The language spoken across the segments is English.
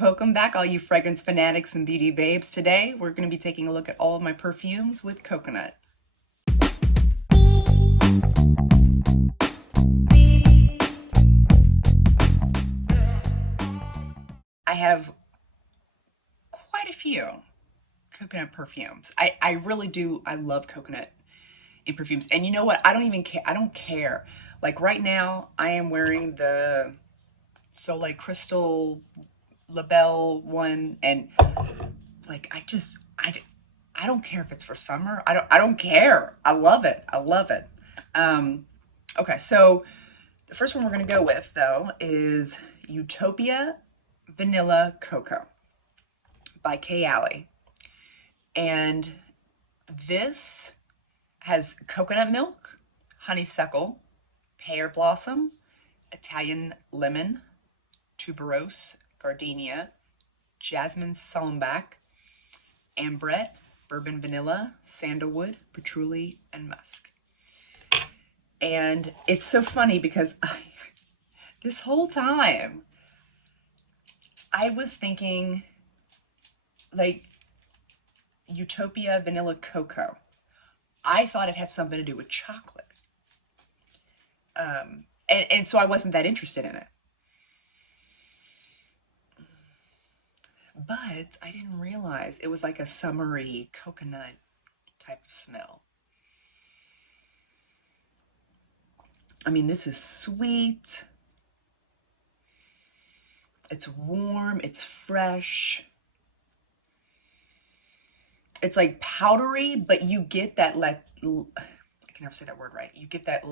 Welcome back, all you fragrance fanatics and beauty babes. Today, we're going to be taking a look at all of my perfumes with coconut. I have quite a few coconut perfumes. I really do. I love coconut in perfumes. And you know what? I don't even care. I don't care. Like right now, I am wearing the Soleil Crystal Labelle one, and like I don't care if it's for summer. I don't care. I love it. I love it. Okay, so the first one we're gonna go with though is Utopia Vanilla Cocoa by Kay Alley. And this has coconut milk, honeysuckle, pear blossom, Italian lemon, tuberose, gardenia, jasmine sambac, ambrette, bourbon vanilla, sandalwood, patchouli, and musk. And it's so funny because this whole time I was thinking like Utopia Vanilla Cocoa. I thought it had something to do with chocolate. And so I wasn't that interested in it. But I didn't realize it was like a summery coconut type of smell. I mean, this is sweet. It's warm, it's fresh. It's like powdery, but you get that I can never say that word right. You get that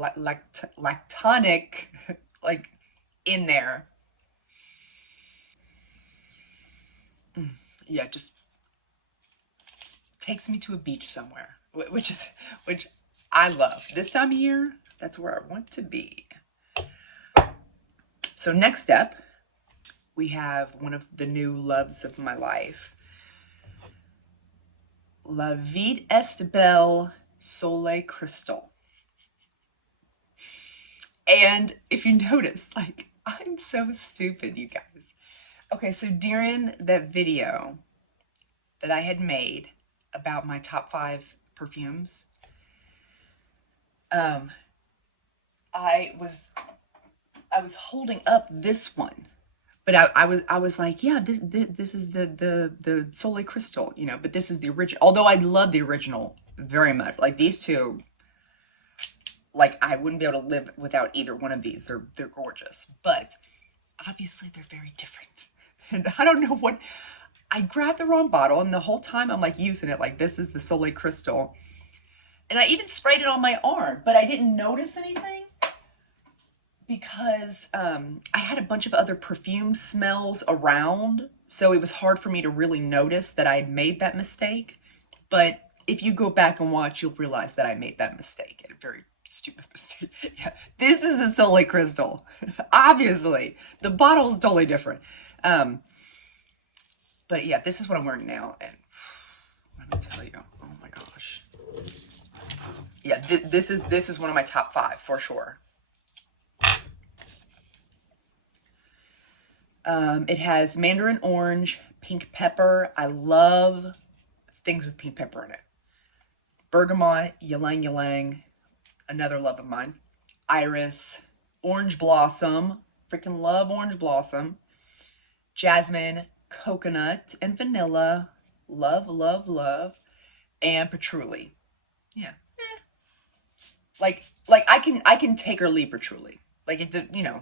lactonic like in there. Yeah, just takes me to a beach somewhere, which I love. This time of year, that's where I want to be. So next up, we have one of the new loves of my life. La Vie est Belle Soleil Crystal. And if you notice, like, I'm so stupid, you guys. Okay, so during that video that I had made about my top 5 perfumes, I was holding up this one, but I was like, yeah, this is the Soleil Crystal, you know, but this is the original. Although I love the original very much. Like these two, like I wouldn't be able to live without either one of these. They're gorgeous, but obviously they're very different. And I don't know what, I grabbed the wrong bottle, and the whole time I'm like using it like this is the Soleil Crystal. And I even sprayed it on my arm, but I didn't notice anything because I had a bunch of other perfume smells around. So it was hard for me to really notice that I had made that mistake. But if you go back and watch, you'll realize that I made that mistake. A very stupid mistake. Yeah, this is a Soleil Crystal. Obviously, the bottle is totally different. But yeah, this is what I'm wearing now, and let me tell you, oh my gosh, yeah, this is one of my top 5 for sure. It has mandarin orange, pink pepper. I love things with pink pepper in it. Bergamot, ylang ylang, another love of mine. Iris, orange blossom, freaking love orange blossom. Jasmine, coconut, and vanilla, love, love, love. And patchouli. Yeah. Like I can take or leave patchouli. Like it, you know.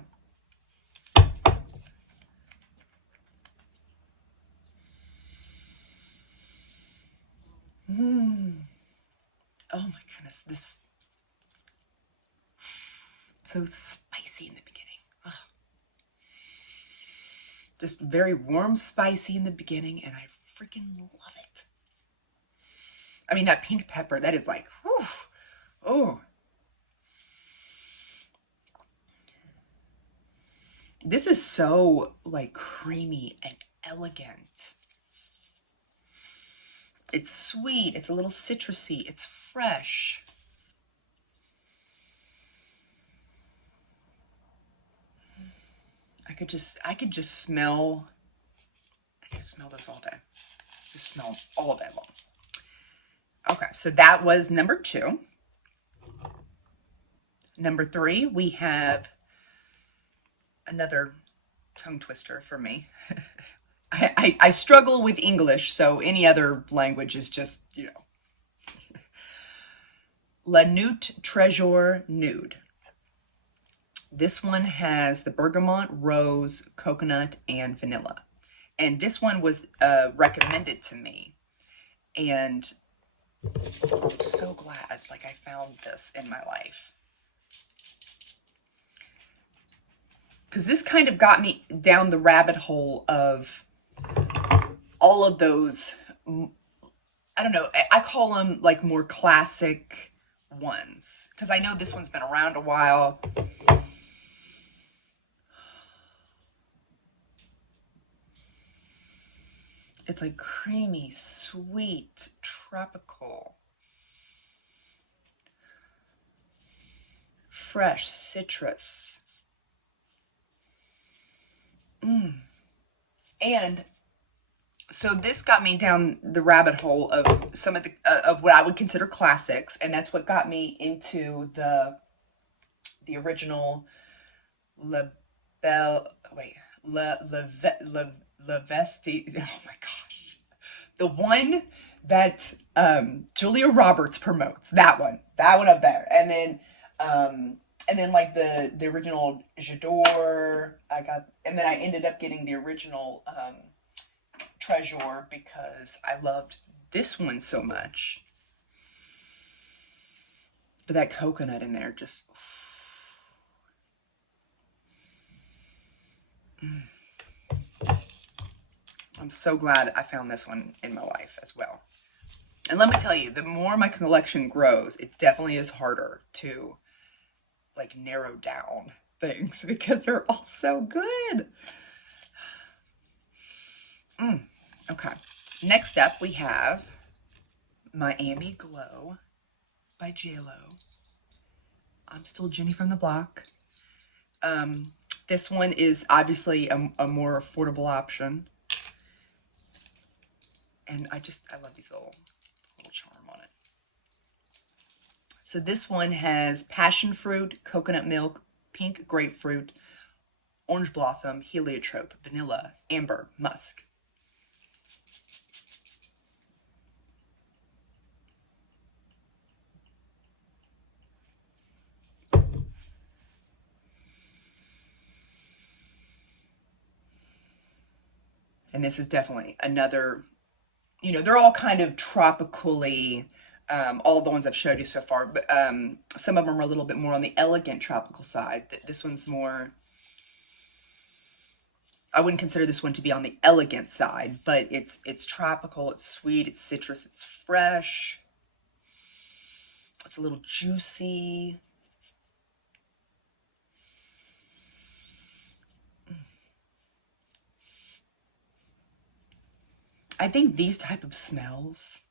Oh my goodness, this so spicy in the beginning. Ugh. Just very warm, spicy in the beginning, and I freaking love it. I mean, that pink pepper, that is like, whew, oh. This is so like creamy and elegant. It's sweet, it's a little citrusy, it's fresh. I could just smell smell this all day. Just smell them all day long. Okay, so that was number 2. Number 3, we have another tongue twister for me. I struggle with English, so any other language is just, you know. La Nuit Trésor Nude. This one has the Bergamot Rose, coconut, and vanilla. And this one was recommended to me. And I'm so glad, like, I found this in my life. Because this kind of got me down the rabbit hole of all of those, I don't know, I call them like more classic ones. Because I know this one's been around a while. It's like creamy, sweet, tropical, fresh citrus. And so this got me down the rabbit hole of some of the of what I would consider classics, and that's what got me into the original La Belle. Wait, La Vesti. Oh my gosh, the one that Julia Roberts promotes. That one up there, and then like the original J'adore. And then I ended up getting the original Trésor because I loved this one so much. But that coconut in there just... I'm so glad I found this one in my life as well. And let me tell you, the more my collection grows, it definitely is harder to like narrow down things because they're all so good. Okay, next up we have Miami Glow by JLo. I'm still Jenny from the block. This one is obviously a more affordable option. And I love these little charm on it. So this one has passion fruit, coconut milk, pink grapefruit, orange blossom, heliotrope, vanilla, amber, musk. And this is definitely another, you know, they're all kind of tropically, all the ones I've showed you so far, but some of them are a little bit more on the elegant tropical side. This one's more, I wouldn't consider this one to be on the elegant side, but it's tropical, it's sweet, it's citrus, it's fresh, it's a little juicy. I think these type of smells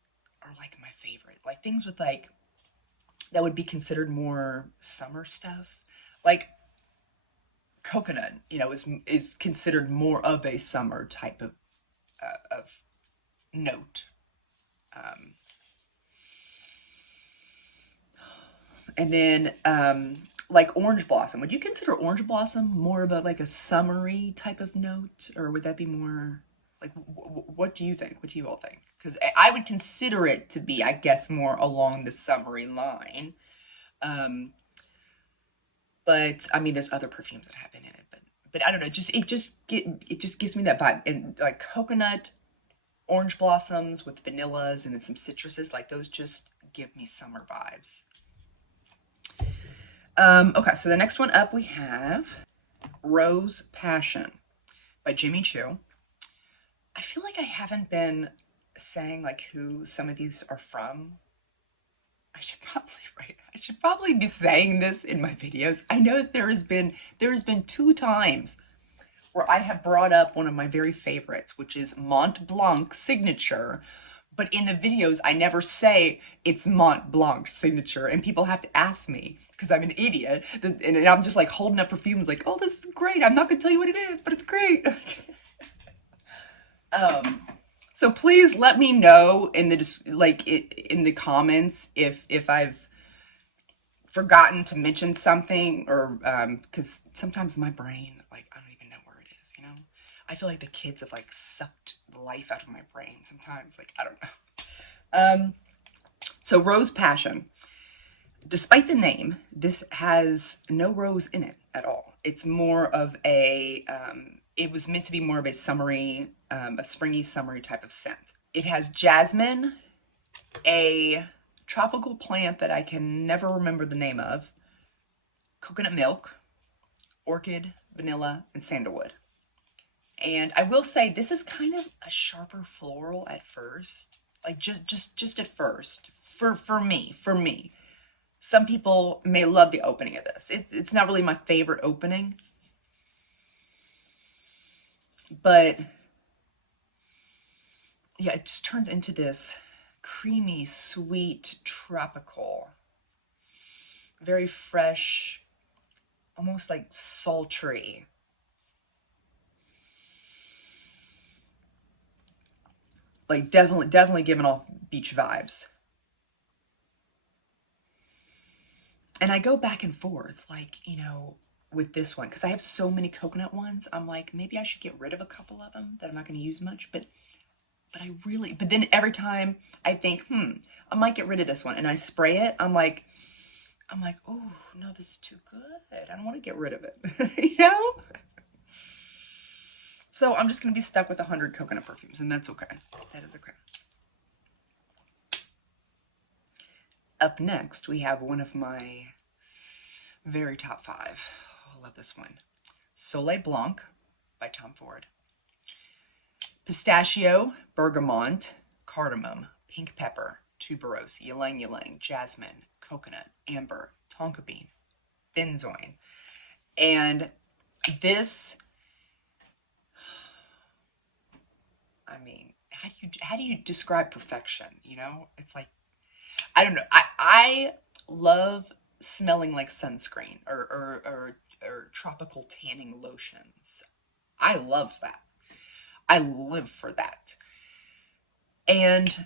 are like my favorite. Like things with like, that would be considered more summer stuff. Like coconut, you know, is considered more of a summer type of note. And then like orange blossom. Would you consider orange blossom more about like a summery type of note, or would that be more like what do you think? What do you all think? Because I would consider it to be, I guess, more along the summery line. But I mean, there's other perfumes that have been in it, but I don't know. It just gives me that vibe. And like coconut, orange blossoms with vanillas, and then some citruses, like those just give me summer vibes. Okay, so the next one up we have Rose Passion by Jimmy Choo. I feel like I haven't been saying like who some of these are from. I should probably be saying this in my videos. I know that there has been 2 times where I have brought up one of my very favorites, which is Mont Blanc Signature. But in the videos, I never say it's Mont Blanc Signature, and people have to ask me because I'm an idiot. And I'm just like holding up perfumes like, oh, this is great. I'm not going to tell you what it is, but it's great. So please let me know in in the comments if I've forgotten to mention something, or because sometimes my brain, like, I don't even know where it is, you know? I feel like the kids have like sucked the life out of my brain sometimes, like, I don't know. So Rose Passion. Despite the name, this has no rose in it at all. It's more of a, it was meant to be more of a summery, a springy, summery type of scent. It has jasmine, a tropical plant that I can never remember the name of, coconut milk, orchid, vanilla, and sandalwood. And I will say this is kind of a sharper floral at first, like just at first for me. Some people may love the opening of this. It's not really my favorite opening, but yeah, it just turns into this creamy, sweet, tropical, very fresh, almost like sultry. Like definitely giving off beach vibes. And I go back and forth, like, you know, with this one, because I have so many coconut ones. I'm like, maybe I should get rid of a couple of them that I'm not going to use much. But then every time I think, I might get rid of this one, and I spray it, I'm like, oh no, this is too good. I don't want to get rid of it, you know? So I'm just going to be stuck with 100 coconut perfumes, and that's okay. That is okay. Up next, we have one of my very top 5. Oh, I love this one. Soay Blanc by Tom Ford. Pistachio, bergamot, cardamom, pink pepper, tuberose, ylang ylang, jasmine, coconut, amber, tonka bean, benzoin. And this, I mean, how do you describe perfection? You know, it's like, I don't know. I love smelling like sunscreen or tropical tanning lotions. I love that. I live for that. And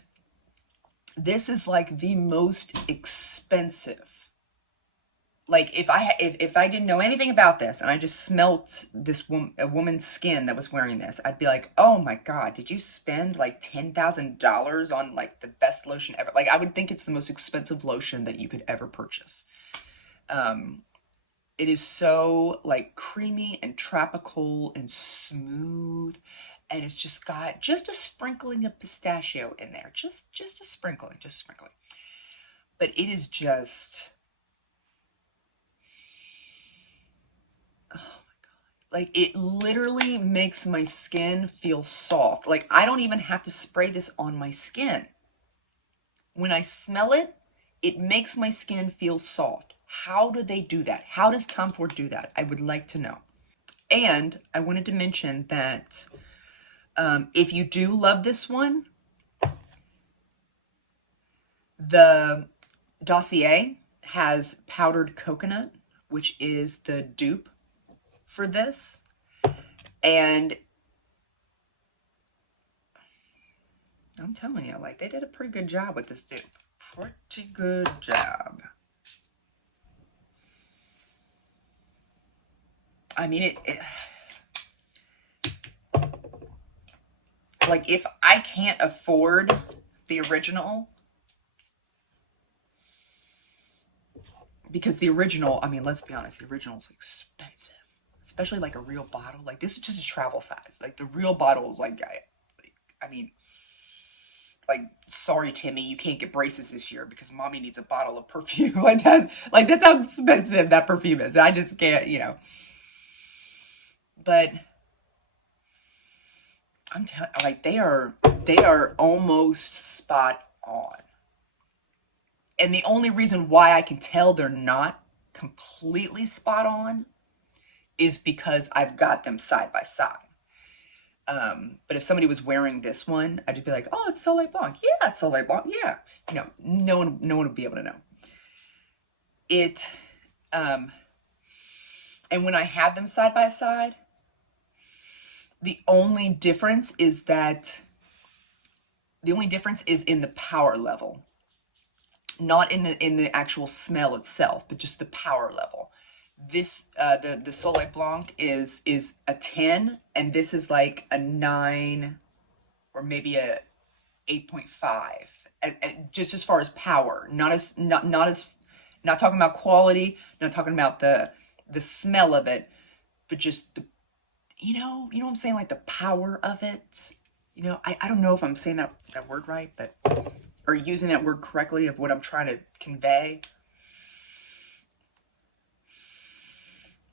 this is like the most expensive. Like if I didn't know anything about this and I just smelt a woman's skin that was wearing this, I'd be like, oh my God, did you spend like $10,000 on like the best lotion ever? Like, I would think it's the most expensive lotion that you could ever purchase. It is so like creamy and tropical and smooth, and it's just got just a sprinkling of pistachio in there, just a sprinkling, but it is just, oh my God, like, it literally makes my skin feel soft. Like, I don't even have to spray this on my skin. When I smell it, it makes my skin feel soft. How do they do that? How does Tom Ford do that? I would like to know. And I wanted to mention that if you do love this one, the dossier has powdered coconut, which is the dupe for this. And I'm telling you, like, they did a pretty good job with this dupe. Pretty good job. I mean, like, if I can't afford the original, because the original, I mean, let's be honest, the original is expensive, especially like a real bottle. Like, this is just a travel size. Like, the real bottle is like, I mean, like, sorry, Timmy, you can't get braces this year because mommy needs a bottle of perfume. Like that, like, that's how expensive that perfume is. I just can't, you know. But I'm telling, like, they are almost spot on. And the only reason why I can tell they're not completely spot on is because I've got them side by side. But if somebody was wearing this one, I'd just be like, oh, it's Soay Blanc. Yeah, it's Soay Blanc. Yeah. You know, no one would be able to know. It, and when I have them side by side, The only difference is that the only difference is in the power level, not in the actual smell itself, but just the power level. This the Soay Blanc is a 10, and this is like a 9 or maybe a 8.5. Just as far as power, not talking about quality, not talking about the smell of it, but just the, you know what I'm saying, like the power of it. I don't know if I'm saying that word right, but or using that word correctly of what I'm trying to convey.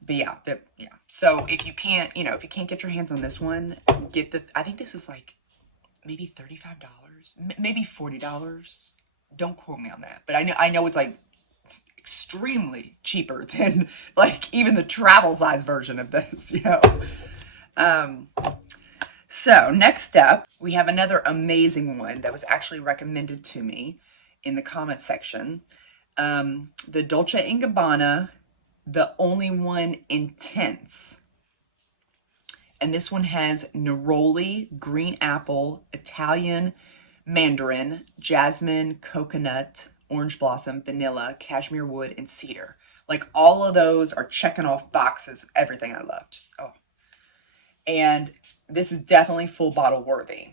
But yeah, yeah. So if you can't, if you can't get your hands on this one, get the. I think this is like maybe $35, maybe $40. Don't quote me on that, but I know it's like extremely cheaper than like even the travel size version of this. Um, so next up, we have another amazing one that was actually recommended to me in the comment section. The Dolce & Gabbana, The Only One Intense. And this one has neroli, green apple, Italian mandarin, jasmine, coconut, orange blossom, vanilla, cashmere wood, and cedar. Like all of those are checking off boxes, everything I love. Just, oh. And this is definitely full bottle worthy.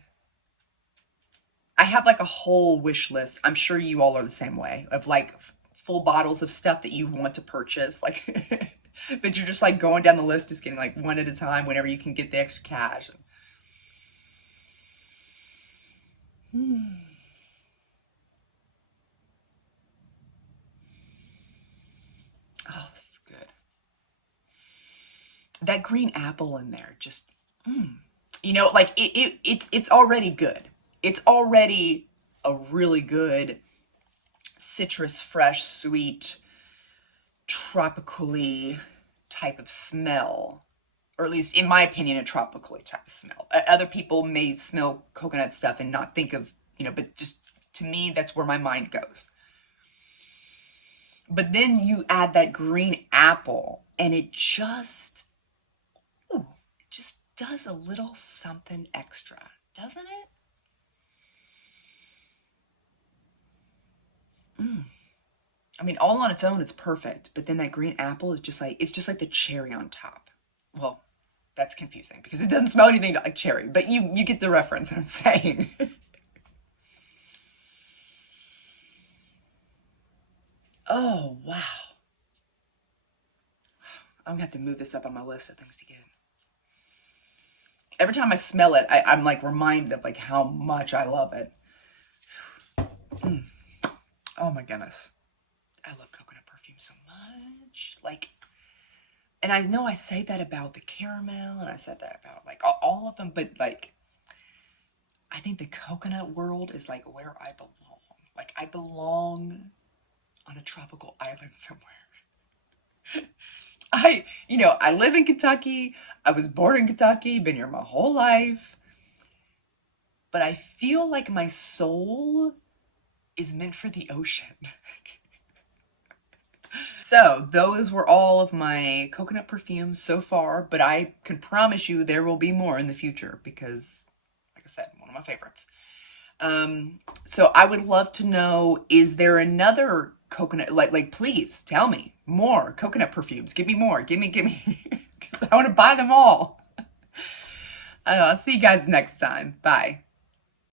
I have like a whole wish list. I'm sure you all are the same way, of like full bottles of stuff that you want to purchase. Like, but you're just like going down the list, just getting like one at a time whenever you can get the extra cash. Oh, this is good. That green apple in there, just, like it's already good. It's already a really good citrus, fresh, sweet, tropically type of smell, or at least in my opinion, a tropically type of smell. Other people may smell coconut stuff and not think of, but just to me, that's where my mind goes. But then you add that green apple and it just does a little something extra, doesn't it? I mean, all on its own, it's perfect. But then that green apple is it's just like the cherry on top. Well, that's confusing because it doesn't smell anything like cherry, but you get the reference I'm saying. Oh, wow. I'm gonna have to move this up on my list of things to get. Every time I smell it, I'm like reminded of like how much I love it. Oh my goodness. I love coconut perfume so much. Like, and I know I say that about the caramel and I said that about like all of them, but like, I think the coconut world is like where I belong. Like I belong on a tropical island somewhere. I live in Kentucky. I was born in Kentucky, been here my whole life. But I feel like my soul is meant for the ocean. So those were all of my coconut perfumes so far, but I can promise you there will be more in the future because, like I said, one of my favorites. So I would love to know, is there another coconut, like please tell me more coconut perfumes. Give me more. Give me, because I want to buy them all. I'll see you guys next time. Bye.